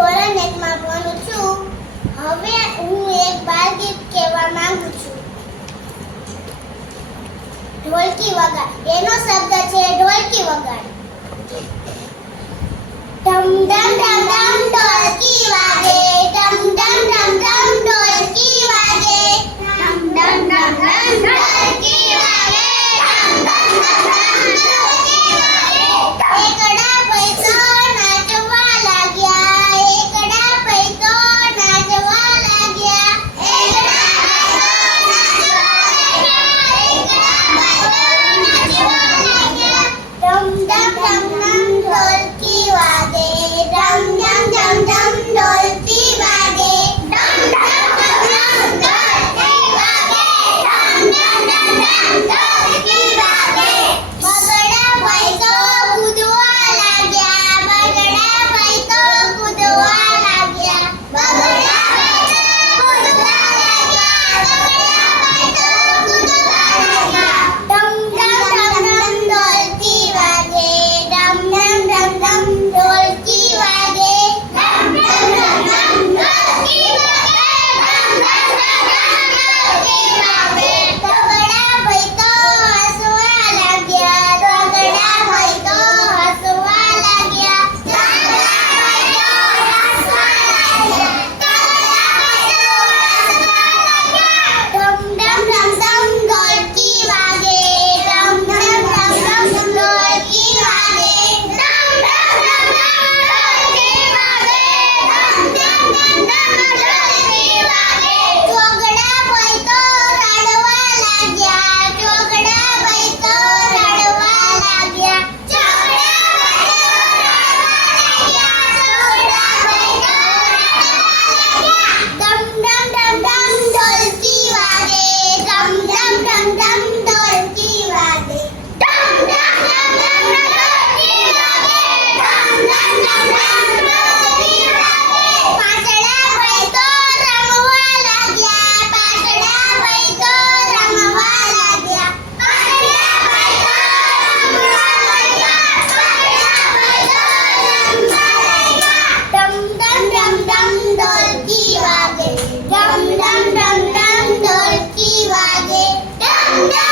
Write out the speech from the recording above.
ધોરણ 1 માં ભણું છું. હવે હું એક બાળગીત કહેવા માંગુ છું. ઢોલકી વગાડ. એનો શબ્દ છે ઢોલકી વગાડ. ધમ ધમ ધમ ધમ ઢોલકી વાગે, ધમ ધમ ધમ ધમ ઢોલકી વાગે, ધમ ધમ ધમ ધમ ઢોલકી વાગે, ધમ ધમ ધમ ધમ ઢોલકી વાગે. એકડા પૈસો નાચવા લાગ્યા, એકડા પૈસો નાચવા લાગ્યા, એકડા પૈસો નાચવા લાગ્યા, એકડા પૈસો નાચવા લાગ્યા. ધમ ધમ ધમ ધમ ઢોલકી વાગે, ધમ ધમ ધમ ધમ ઢોલકી વાગે, ધમ ધમ ધમ ધમ ઢોલકી વાગે, ધમ ધમ ધમ ધમ ઢોલકી વાગે. બગડા પૈસો કૂદવા લાગ્યા, બગડા પૈસો કૂદવા લાગ્યા, બગડા પૈસો કૂદવા લાગ્યા, બગડા પૈસો કૂદવા લાગ્યા. ધમ ધમ ધમ ધમ ઢોલકી વાગે, ધમ ધમ ધમ ધમ ઢોલકી વાગે, ધમ ધમ ધમ ધમ ઢોલકી વાગે, ધમ ધમ ધમ ધમ ઢોલકી વાગે. બગડા પૈસો હસવા લાગ્યા, બગડા પૈસો હસવા લાગ્યા, બગડા પૈસો હસવા લાગ્યા, બગડા પૈસો હસવા લાગ્યા. ધમ ધમ ધમ ધમ ઢોલકી વાગે, ધમ ધમ ધમ ધમ ઢોલકી વાગે, ધમ ધમ ધમ ધમ ઢોલકી વાગે, ધમ ધમ ધમ ધમ ઢોલકી વાગે. ચોગડા પૈસો રડવા લાગ્યા, ચોગડા પૈસો રડવા લાગ્યા, ચોગડા પૈસો રડવા લાગ્યા, ચોગડા પૈસો રડવા લાગ્યા. ધમ ધમ ધમ ધમ ઢોલકી વાગે, ધમ ધમ ધમ ધમ ઢોલકી વાગે, ધમ ધમ ધમ ધમ ઢોલકી વાગે, ધમ ધમ ધમ ધમ ઢોલકી વાગે. પાછડા પૈસો રમવા લાગ્યા, પાછડા પૈસો રમવા લાગ્યા, પાછડા પૈસો રમવા લાગ્યા, પાછડા પૈસો રમવા લાગ્યા. ધમ ધમ ધમ ધમ ઢોલકી વાગે, ધમ ધમ ધમ ધમ ઢોલકી વાગે, ધમ ધમ